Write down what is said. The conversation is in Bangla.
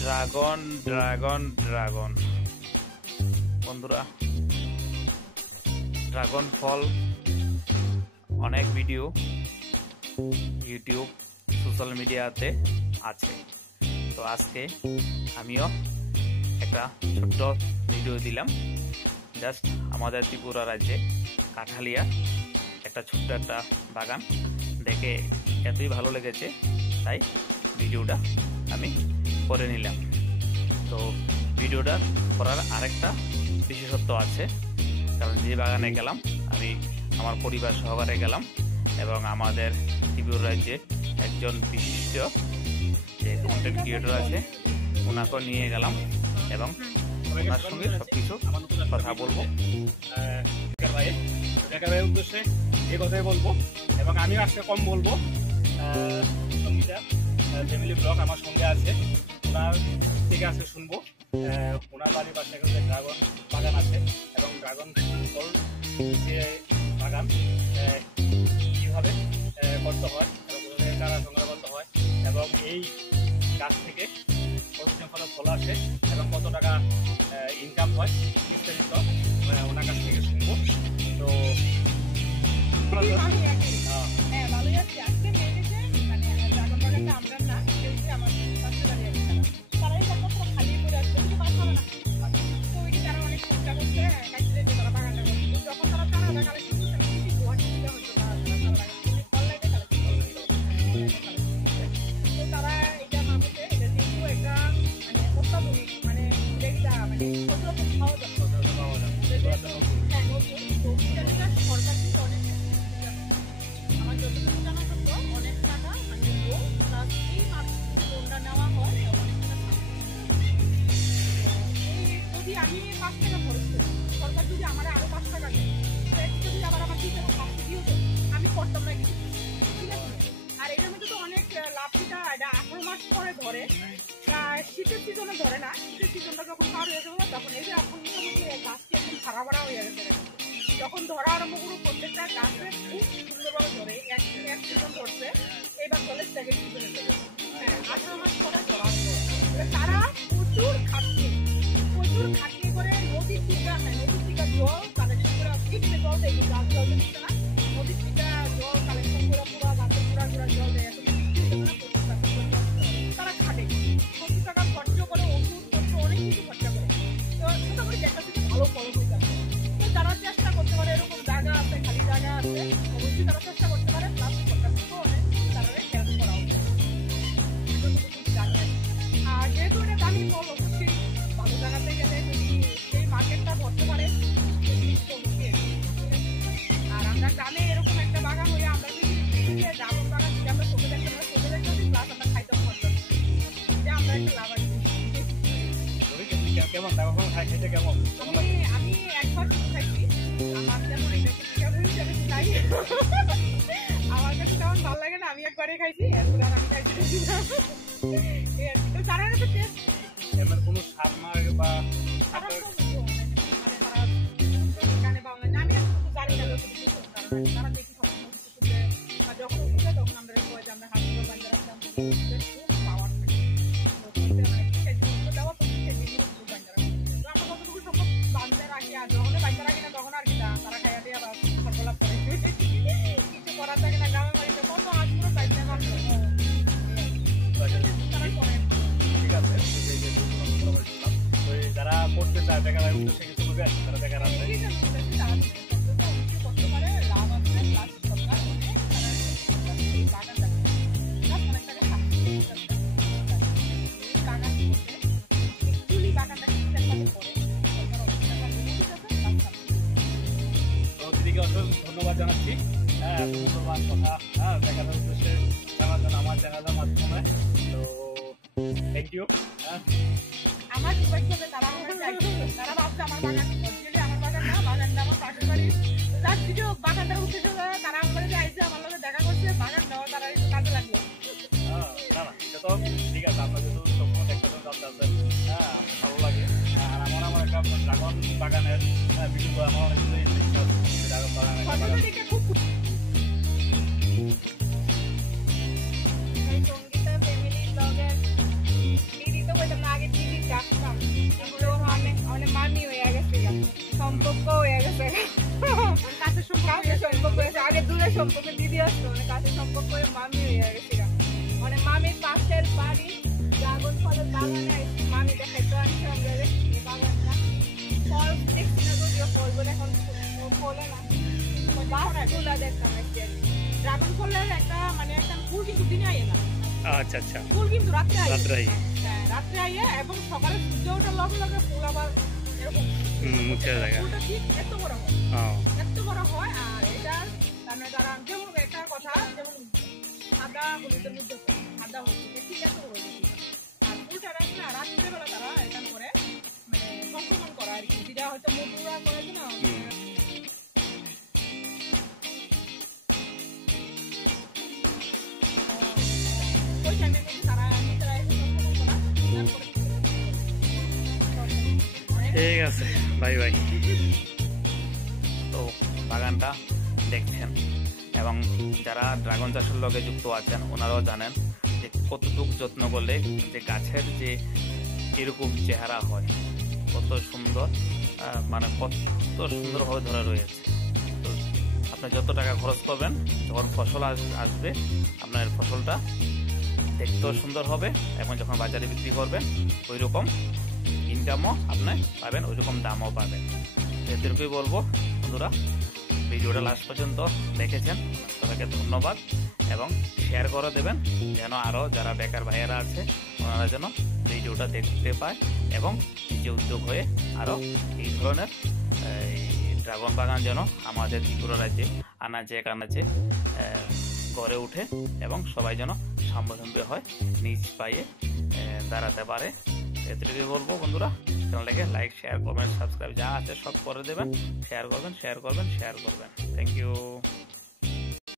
ড্রাগন ড্রাগন ড্রাগন বন্ধুরা, ড্রাগন ফল অনেক ভিডিও ইউটিউব সোশ্যাল মিডিয়াতে আছে। তো আজকে আমিও একটা ছোট্ট ভিডিও দিলাম। জাস্ট আমাদের ত্রিপুরা রাজ্যে কাঠালিয়া একটা ছোট্ট একটা বাগান দেখে এতই ভালো লেগেছে, তাই ভিডিওটা আমি করে নিলাম। তো ভিডিওটা করার আরেকটা বিশেষত্ব আছে, কারণ যে বাগানে গেলাম আমি আমার পরিবার সহকারে গেলাম এবং আমাদের ত্রিপুরা রাজ্যে একজন বিশিষ্ট যে কন্টেন্ট ক্রিয়েটর আছে ওনাকেও নিয়ে গেলাম এবং ওনার সঙ্গে সবকিছু কথা বলবো। ভাইয়ের উদ্দেশ্যে এই কথাই বলবো এবং আমিও আজকে কম বলবো। সঙ্গীতা ফ্যামিলি ব্লগ আমার সঙ্গে আছে, ওনার থেকে আজকে শুনবো। ওনার বাড়ির পাশে একটা ড্রাগন বাগান আছে এবং ড্রাগন ফল যে বাগান কীভাবে করতে হয় এবং কারা সংগ্রহ করতে হয় এবং এই গাছ থেকে কতদিন ফলে ফল আসে এবং কত টাকা ইনকাম হয় বিস্তারিত ওনার কাছ থেকে শুনবো। তো আমি 5 টাকা খরচ করি, সরকার যদি আমার আরো 5 টাকা দেয়, যদি আবার আমার টিচার সাবসিডিও দেয়, আমি করতাম না কিছু, ঠিক আছে। আর এটার মধ্যে তো অনেক লাভ, এটা 18 মাস পরে ধরে, শীতের সিজনে ধরে না। শীতের সিজনটা যখন পার হয়ে যাবে তখন এই যে এখন মোটামুটি গাছটি একদম খারাপ হয়ে গেছে। যখন ধরা আরম্ভ করবো প্রত্যেকটা গাছে খুব সুন্দরভাবে ধরে, এক সিজন ধরছে, এইবার চলে সেকেন্ড সিজনে চলে। হ্যাঁ, 18 মাস পরে ধরা তারা প্রচুর খাটিয়ে করে নদীর টিকা জল কালেকশন করে কিনে জল দেয়, গাছ জল দিচ্ছে না, নদীর টিকা জল কালেকশন করে পুরো গাছের পুরা জল দেয়। তারা খাটে 70 টাকা খরচ করে, ওষুধ খরচ অনেক কিছু খরচা করে। তো মোটামুটি দেখা থেকে ভালো ফলন হয়ে যাবে। তো যারা চেষ্টা করতে পারে, এরকম জায়গা আছে, খালি জায়গা আছে, অবশ্যই তারা চেষ্টা করতে পারে। প্লাস সরকার থেকেও অনেক তারা হেল্প করা উচিত। আর যেহেতু এটা দামি ফল, অবশ্যই ভালো জায়গাতে গেলে যদি সেই মার্কেটটা ধরতে পারে। আর আমরা গ্রামে এরকম একটা বাগান হয়ে আমরা যদি ড্রাগন বাগান যদি আমরা চোখে দেখতে পারি, প্লাস আমরা খাইতেও পারতাম, যে আমরা একটা লাভ আছে। কেমন ড্রাগন খাইতে কেমন? আমি একবার খাইছি, আমার যেমন চাই, আমার কাছে তেমন ভালো লাগে না, আমি একবারে খাইছি, এরপরে আর আমি খাইছি। তো তারা একটা টেস্ট এমন কোনো স্বাদ না বা গানে বা অনলাইনে আমি জানি না, তারা দেখি যখন উঠে তখন আমরা কয় যে আমরা হাত ধরে বান্ধে রাখতাম, পাওয়ার থাকে দেওয়া আমরা কতটুকু সম্ভব বান্ধে রাখি। আর যখন বান্ধে রাখি না তখন আর কি তারা খাইয়া দিয়ে আবার সরবলাভ করে, কিছু করার থাকে না। গ্রামের বাড়িতে কত আজ পুরো বান্ধে মাত্র তারা করে। ঠিক আছে, যারা করতে চায় দেখা যায় উদ্দেশ্যে কিছু করবে, তারা দেখা রাখবে করতে পারে, লাভ আছে। প্লাস সরকার বাগান অনেক টাকা বাগান করছে, বাগানটা দিদিকে অসংখ্য ধন্যবাদ জানাচ্ছি। হ্যাঁ, মূল্যবান কথা দেখানোর উদ্দেশ্যে জানার জন্য আমার চ্যানেলের মাধ্যমে। তো থ্যাংক ইউ। আমার সবাইকে তারা তারা ভাবছে আমার বাগান, আমার বাগান না, বাগানটা আমার পাশের বাড়ির যার ভিডিও বাগানটা উঠেছে, তারা করে যে আইসে আমার লোকের দেখা করছে, বাগান নেওয়া তারা একটু কাজে লাগলো। না না, এটা তো ঠিক আছে, আপনার যেহেতু সবসময় দেখতে জানতে আছেন, হ্যাঁ ভালো লাগে। আর আমার একটা ড্রাগন বাগানের ভিডিও আমার অনেক ড্রাগন বাগানের খুব সঙ্গীতা ফ্যামিলি ব্লগের কাছে সম্পর্ক হয়েছে। আগে দূরে সম্পর্ক দিদি আসতো, মানে কাছে সম্পর্ক হয়ে মামি হয়ে গেছে। মানে মামির পাশের বাড়ি ড্রাগন ফলের বাগানে আসছি, মামি দেখাইতো আমি সঙ্গে এই বাগানটা ফল দেখছি না, যদিও ফল বলে এখন ফলে না, গাছগুলা দেখতাম আসছি। ড্রাগন ফলের একটা মানে একটা ফুল কিন্তু দিনে আইয়ে না, আচ্ছা আচ্ছা, ফুল কিন্তু রাত্রে আইয়ে। রাত্রে আইয়ে? হ্যাঁ, রাত্রে আইয়ে এবং সকালে সূর্য ওঠার লগে লগে ফুল আবার এরকম মুছে জায়গা। ফুলটা ঠিক এত বড় হয়, এত বড় হয়। আর এটার মানে তারা যেমন একটা কথা, যেমন সাদা হলুদের মধ্যে সাদা হলুদ ঠিক এত বড়। আর ফুলটা রাখলে রাত্রেবেলা তারা এটা করে মানে সংক্রমণ করা আর কি, যেটা হয়তো মধুরা করে না। ঠিক আছে, বাই বাই। তো বাগানটা দেখছেন এবং যারা ড্রাগন চাষের লগে যুক্ত আছেন ওনারাও জানেন যে কতটুকু যত্ন করলে যে গাছের যে এরকম চেহারা হয়, কত সুন্দর, মানে কত সুন্দরভাবে ধরে রয়েছে। তো আপনি যত টাকা খরচ করবেন, যখন ফসল আসবে আপনার ফসলটা দেখতেও সুন্দর হবে এবং যখন বাজারে বিক্রি করবেন ওই রকম ইনকামও আপনি পাবেন, ওই রকম দামও পাবেন। এদেরকেই বলবো বন্ধুরা, ভিডিওটা লাস্ট পর্যন্ত দেখেছেন সবাইকে ধন্যবাদ এবং শেয়ার করে দেবেন, যেন আরও যারা বেকার ভাইয়েরা আছে ওনারা যেন ভিডিওটা দেখতে পায় এবং নিজে উদ্যোগ হয়ে আরও এই ধরনের ড্রাগন বাগান যেন আমাদের ত্রিপুরা রাজ্যে আনাচে কানাচে গড়ে উঠে এবং সবাই যেন স্বাবলম্বী হয়, নিজ পায়ে দাঁড়াতে পারে। এদেরকে বলবো বন্ধুরা, চ্যানেলটাকে লাইক, শেয়ার, কমেন্ট, সাবস্ক্রাইব যা আছে সব করে দেবেন, শেয়ার করবেন। Thank you.